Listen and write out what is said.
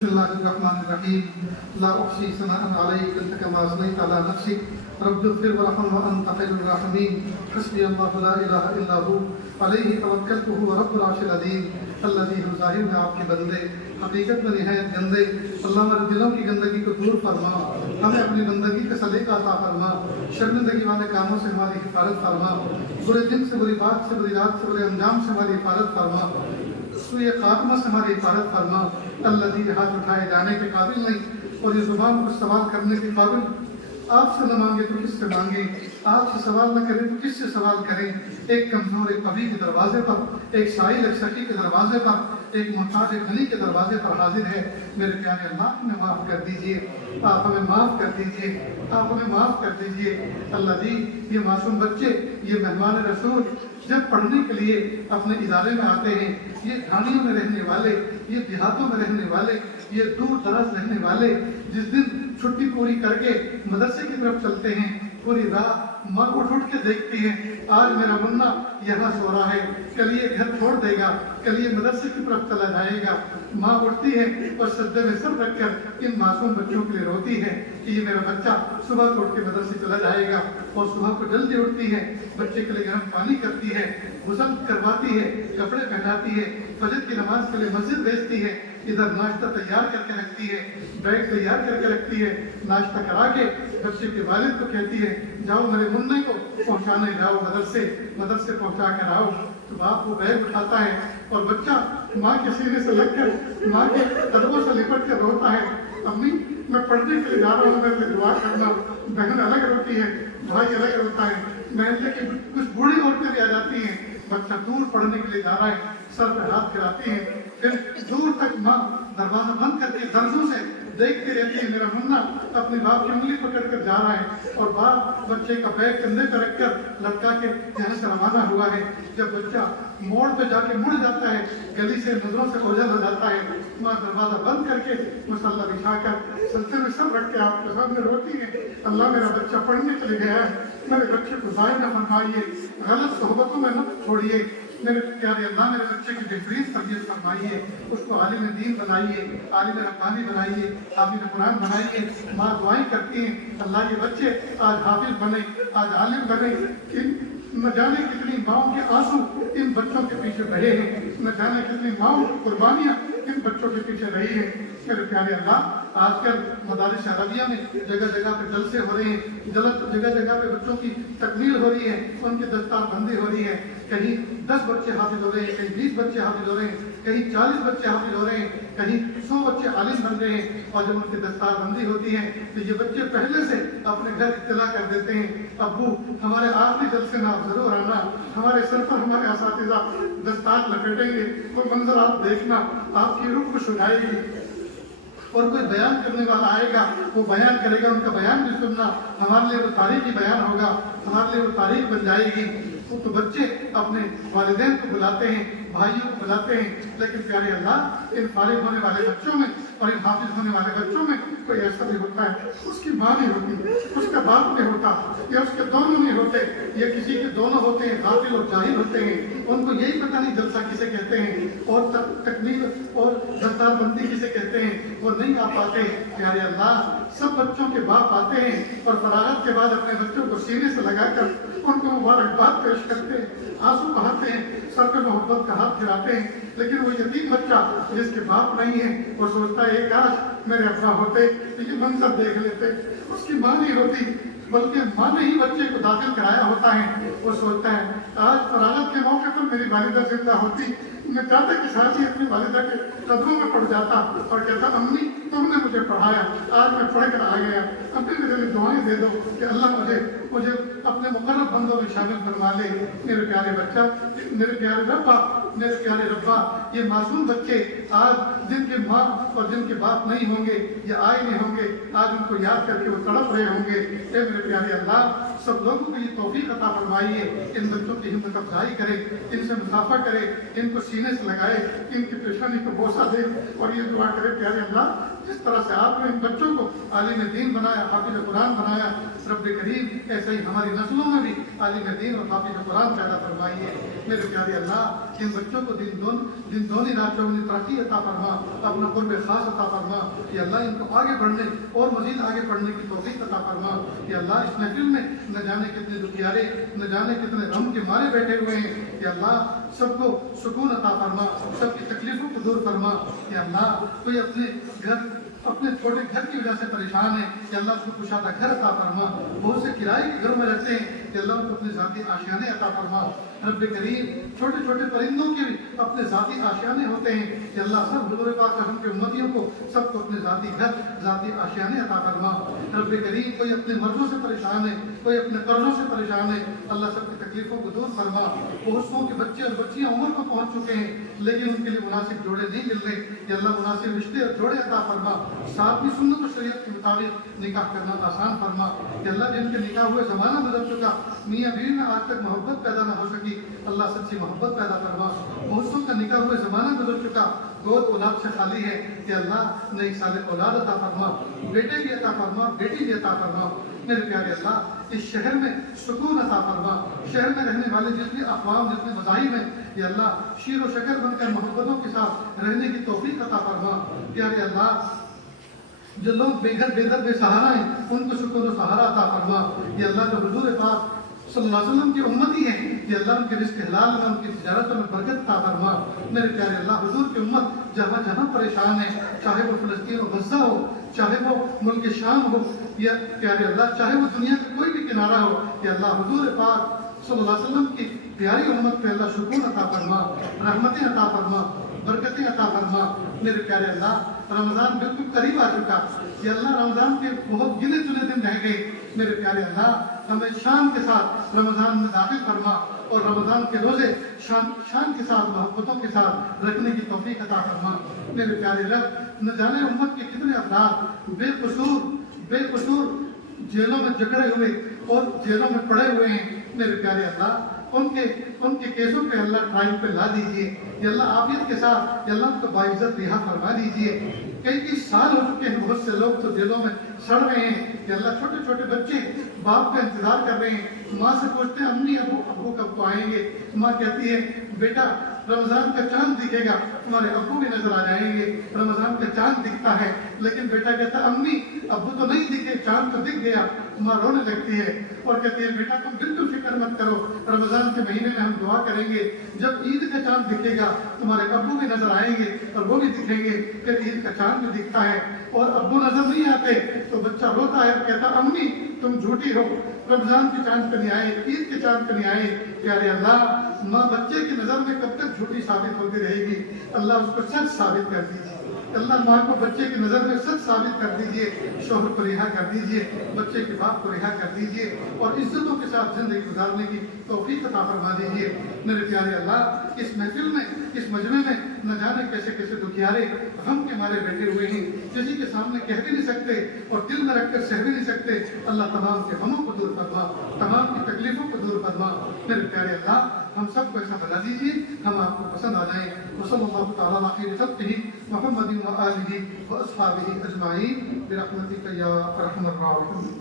بسم الله الرحمن الرحيم لا أحصي ثناء عليك أنت كما أثنيت على نفسك رب اغفر وارحم وأنت خير الراحمين حسبي الله لا إله إلا هو عليه توكلت هو رب العرش العظيم الذي هو ظاہر میں آپ کے بندے حقیقت میں نہایت گندے اللہ ہمارے دلوں کی گندگی کو دور فرما، ہمیں اپنی بندگی کا سلیقہ عطا فرما، شرمندگی والے کاموں سے ہماری حفاظت فرما، برے دن سے، بری بات سے، بری رات سے، برے انجام سے ہماری حفاظت فرما، سوئے خاتمہ سے ہماری حفاظت فرما۔ الذی ہاتھ اٹھائے جانے کے قابل نہیں اور یہ زبان کو سوال کرنے کے قابل، آپ سے نہ مانگے تو کس سے مانگے، آپ سے سوال نہ کریں تو کس سے سوال کریں۔ ایک کمزور ایک قوی کے دروازے پر، ایک سائل ایک سخی کے دروازے پر، ایک محتاج ایک غنی کے دروازے پر حاضر ہے۔ میرے پیارے اللہ ہمیں معاف کر دیجئے، آپ ہمیں معاف کر دیجئے، آپ ہمیں معاف کر دیجئے۔ اللہ جی یہ معصوم بچے، یہ مہمان رسول جب پڑھنے کے لیے اپنے ادارے میں آتے ہیں، یہ گھاڑیوں میں رہنے والے، یہ دیہاتوں میں رہنے والے، یہ دور دراز رہنے والے، جس دن چھٹی پوری کر کے مدرسے کی طرف چلتے ہیں، پوری رات ماں اٹھ کے دیکھتی ہے آج میرا منا یہاں سو رہا ہے، کل یہ گھر چھوڑ دے گا، کل یہ مدرسے کی طرف چلا جائے گا۔ ماں اٹھتی ہے اور سجدے میں سر رکھ کر ان معصوم بچوں کے لیے روتی ہے کہ یہ میرا بچہ صبح کو اٹھ کے مدرسے چلا جائے گا، اور صبح کو جلدی اٹھتی ہے، بچے کے لیے گرم پانی کرتی ہے، غسل کرواتی ہے، کپڑے پہناتی ہے، فجر کی نماز کے لیے مسجد بھیجتی ہے، ادھر ناشتہ تیار کر کے رکھتی ہے، بیگ تیار کر کے رکھتی ہے، ناشتہ کرا کے بچے کے والد کو کہتی ہے جاؤ میرے منہ کو پہنچانے جاؤ مدرسے پہنچا کر آؤ۔ تو باپ وہ بیگ اٹھاتا ہے اور بچہ ماں کے سینے سے لگ کر ماں کے قدموں سے لپٹ کر روتا ہے، امی میں پڑھنے کے لیے جا رہا ہوں، میرے لیے دعا کرنا۔ بہن الگ روتی ہے، بھائی الگ روتا ہے، محلے کی کچھ بوڑھی عورتیں بھی آ جاتی ہیں، بچہ دور پڑھنے کے لیے جا رہا ہے، سر پہ ہاتھ پھراتی ہے، پھر دور تک ماں دروازہ بند کر کے درزوں سے دیکھتے رہتی ہے، میرا منا اپنے باپ کی انگلی پکڑ کر جا رہا ہے، اور باپ بچے کا بیگ کندھے پہ رکھ کر لٹکا کے یہاں سے روانہ ہوا ہے۔ جب بچہ موڑ پہ جا کے مڑ جاتا ہے، گلی سے نظروں سے اوجھل ہو جاتا ہے، ماں دروازہ بند کر کے مصلی بچھا کر سجدے میں سر رکھ کے آپ کے سامنے روتی ہے، اللہ میرا بچہ پڑھنے کے لیے گیا ہے، میرے بچے کو ضائع نہ فرمائیے، غلط صحبتوں میں نہ چھوڑیے، میرے پیارے اللہ میرے بچے کی بہترین تربیت فرمائیے، اس کو عالم دین بنائیے، عالم ربانی بنائیے، حافظ قرآن بنائیے۔ ماں دعائیں کرتی ہیں اللہ کے بچے آج حافظ بنے، آج عالم بنے۔ نہ جانے کتنی ماؤں کے آنسو ان بچوں کے پیچھے رہے ہیں، نہ جانے کتنی ماؤں کی قربانیاں ان بچوں کے پیچھے رہی ہیں۔ میرے پیارے اللہ آج کل مدارس عربیہ میں جگہ جگہ پہ جلسے ہو رہے ہیں، جگہ جگہ پہ بچوں کی تکمیل ہو رہی ہے، ان کی دستار بندی ہو رہی ہے، کہیں 10 بچے حافظ ہو رہے ہیں، کہیں 20 بچے حافظ ہو رہے ہیں، کہیں 40 بچے حافظ ہو رہے ہیں، کہیں 100 بچے عالم بن رہے ہیں، اور جب ان کی دستار بندی ہوتی ہے تو یہ بچے پہلے سے اپنے گھر اطلاع کر دیتے ہیں ابو ہمارے آخری جلسے میں آپ ضرور آنا، ہمارے سر پر ہمارے اساتذہ دستار لپیٹیں گے، وہ منظر آپ دیکھنا، آپ کی روح خوش ہو جائے گی، اور کوئی بیان کرنے والا آئے گا وہ بیان کرے گا، ان کا بیان بھی سننا، ہمارے لیے وہ تاریخی بیان ہوگا، ہمارے لیے وہ تاریخ بن جائے گی۔ تو بچے اپنے والدین کو بلاتے ہیں، بھائیوں کو بلاتے ہیں، لیکن پیارے اللہ ان فارغ ہونے والے بچوں میں اور ان حافظ ہونے والے بچوں میں کوئی ایسا بھی ہوتا ہے اس کی ماں نہیں ہوتی، اس کا باپ نہیں ہوتا، یا اس کے دونوں نہیں ہوتے، یا کسی کے دونوں ہوتے ہیں، غافل اور جاہل ہوتے ہیں، ان کو یہی پتہ نہیں جلسہ کسے کہتے ہیں اور تکمیل اور دستار بندی کسے کہتے ہیں، وہ نہیں آ پاتے۔ پیارے اللہ سب بچوں کے باپ آتے ہیں اور فراغت کے بعد اپنے بچوں کو سینے سے لگا کر ان کو مبارکباد پیش کرتے ہیں، آنسو بہاتے ہیں، سر پہ محبت کا ہاتھ پھراتے ہیں، لیکن وہ یتیم بچہ جس کے باپ نہیں ہے وہ سوچتا ہے کاش میرے ابا ہوتے تو یہ منظر دیکھ لیتے، اس کی ماں نہیں ہوتی بلکہ ماں نے ہی بچے کو داخل کرایا ہوتا ہے، وہ سوچتا ہے آج فراغت کے موقع پر میری والدہ زندہ ہوتی، میں چاہتا کہ ساتھ ہی اپنی والدہ کے قدموں میں پڑ جاتا اور کہتا امی تم نے مجھے پڑھایا، آج میں پڑھ کر آ گیا، اپنے میرے لیے دعائیں دے دو کہ اللہ مجھے اپنے مقرب بندوں میں شامل فرما لے۔ میرے پیارے بچہ، میرے پیارے ربا یہ معصوم بچے آج جن کے ماں اور جن کے باپ نہیں ہوں گے یا آئے نہیں ہوں گے، آج ان کو یاد کر کے وہ تڑپ رہے ہوں گے۔ اے میرے پیارے اللہ سب لوگوں کو یہ توفیق عطا فرمائیے، ان بچوں کی ہمت افزائی کرے، ان سے مسافہ کرے، ان کو سینے سے لگائے، ان کی پیشانی کو بوسہ دے اور یہ دعا کرے پیارے اللہ جس طرح سے آپ نے ان بچوں کو عالم دین بنایا، حافظ قرآن بنایا، رب کریم ایسے ہی ہماری نسلوں میں بھی عالم دین اور حافظ قرآن پیدا فرمائیے۔ میرے پیارے اللہ ان بچوں کو دن دونی رات چوگنی ترقی عطا فرما، اپنا قرب خاص عطا فرما کہ اللہ ان کو آگے بڑھنے اور مزید آگے بڑھنے کی توفیق عطا فرما کہ اللہ اس محفل میں نہ جانے کتنے دکھیارے، نہ جانے کتنے غم کے مارے بیٹھے ہوئے ہیں کہ اللہ سب کو سکون عطا فرما، سب کی تکلیفوں کو دور فرما کہ اللہ کوئی اپنے چھوٹے گھر کی وجہ سے پریشان ہے کہ اللہ اس کو کشادہ گھر عطا فرما، بہت سے کرائے کے گھر میں رہتے ہیں کہ اللہ ان کو اپنے ذاتی آشیانے عطا فرما۔ رب کریم چھوٹے چھوٹے پرندوں کے بھی اپنے ذاتی آشیانے ہوتے ہیں کہ اللہ سب حضور پاک صلی اللہ علیہ وسلم کے امتیوں کو سب کو اپنے ذاتی گھر، ذاتی آشیانے عطا فرما۔ رب کریم کوئی اپنے مرضوں سے پریشان ہے، کوئی اپنے قرضوں سے پریشان ہے، اللہ سب کی تکلیفوں کو دور فرما۔ بہت سو کے بچے اور بچیاں عمر کو پہنچ چکے ہیں لیکن ان کے لیے مناسب جوڑے نہیں مل رہے کہ اللہ مناسب رشتے اور جوڑے عطا فرما۔ ساتویں سنت و شریعت کے مطابق نکاح کرنا آسان فرما کہ اللہ جن کے نکاح ہوئے زمانہ گزر چکا، میاں بیوی میں آج تک محبت پیدا نہ ہو سکی، اللہ سچی محبت پیدا فرما۔ بہت کا نکاح ہوئے زمانہ گزر چکا، گود اولاد سے خالی ہے کہ اللہ نے ایک سال اولاد عطا فرما، بیٹے بھی عطا فرما، بیٹی بھی عطا فرما۔ میرے پیارے اللہ اس شہر میں سکون عطا فرما، شہر میں رہنے والے جتنے اقوام، جتنے مذاہب ہیں کہ اللہ شیر و شکر بن کر محبتوں کے ساتھ رہنے کی توفیق عطا فرما۔ پیارے اللہ جو لوگ بے گھر بے در بے سہارا ہیں ان کو سکون و سہارا عطا فرما۔ یہ اللہ جو حضور پاک صلی اللہ علیہ وسلم کی امتی ہیں کہ اللہ ان کے رزق حلال میں، ان کی تجارتوں میں برکت عطا فرما۔ میرے پیارے اللہ حضور کی امت جہاں جہاں پریشان ہے، چاہے وہ فلسطین و غزہ ہو، چاہے وہ ملک شام ہو، یا پیارے اللہ چاہے وہ دنیا کا کوئی بھی کنارہ ہو کہ اللہ حضور پاک صلی اللہ علیہ وسلم کی پیاری امت پہ اللہ سکون عطا فرما، رحمتیں عطا فرما، برکتیں عطا فرما۔ میرے پیارے اللہ رمضان بالکل قریب آ چکا کہ اللہ رمضان کے بہت گنے چنے دن رہ گئے۔ میرے پیارے اللہ ہمیں شان کے ساتھ رمضان میں داخل فرما اور رمضان کے روزے شان کے ساتھ، محبتوں کے ساتھ رکھنے کی توفیق عطا فرما۔ میرے پیارے رب نہ جانے امت کے کتنے افراد بے قصور جیلوں میں جکڑے ہوئے اور جیلوں میں پڑے ہوئے ہیں۔ میرے پیارے اللہ ان کے کیسوں پہ اللہ ٹرائل پہ لا دیجئے یا اللہ عافیت کے ساتھ یا اللہ ان کو باعزت رہا فرما دیجئے۔ کئی سال ہو چکے ہیں، بہت سے لوگ تو جیلوں میں سڑ رہے ہیں کہ اللہ چھوٹے چھوٹے بچے باپ کا انتظار کر رہے ہیں، ماں سے پوچھتے ہیں امی ابو کب تو آئیں گے، ماں کہتی ہے بیٹا رمضان کا چاند دکھے گا تمہارے ابو بھی نظر آ جائیں گے۔ رمضان کا چاند دکھتا ہے لیکن بیٹا کہتا امی ابو تو نہیں دکھے، چاند تو دکھ گیا۔ ماں رونے لگتی ہے اور کہتی ہے بیٹا تم بالکل فکر مت کرو، رمضان کے مہینے میں ہم دعا کریں گے، جب عید کا چاند دکھے گا تمہارے ابو بھی نظر آئیں گے اور وہ بھی دکھیں گے۔ پھر عید کا چاند بھی دکھتا ہے اور ابو نظر نہیں آتے تو بچہ روتا ہے اور کہتا امی تم جھوٹی ہو، رمضان کے چاند پہ نہیں آئے، عید کے چاند پہ نہیں آئے۔ پیارے اللہ ماں بچے کی نظر میں کب تک جھوٹی ثابت ہوتی رہے گی؟ اللہ اس کو سچ ثابت کر دیجیے۔ اللہ ماں کو بچے کی نظر میں سچ ثابت کر دیجئے، شوہر کو رہا کر دیجئے، بچے کے باپ کو رہا کر دیجئے اور عزتوں کے ساتھ زندگی گزارنے کی توفیق عطا فرما دیجئے۔ میرے پیارے اللہ اس محفل میں، اس مجمع میں نہ جانے کیسے کیسے دکھیارے غم کے مارے بیٹھے ہوئے ہیں، کسی کے سامنے کہہ بھی نہیں سکتے اور دل میں رکھ کر سہ بھی نہیں سکتے۔ اللہ تمام کے غموں کو دور فرما، تمام کی تکلیفوں کو دور فرما۔ میرے پیارے اللہ ہم سب کو ایسا بنا دیجیے ہم آپ کو پسند آ جائیں۔ وصلی اللہ تعالیٰ علی خیر خلقہ محمد و آلہ و اصحابہ اجمعین برحمتک یا ارحم الراحمین۔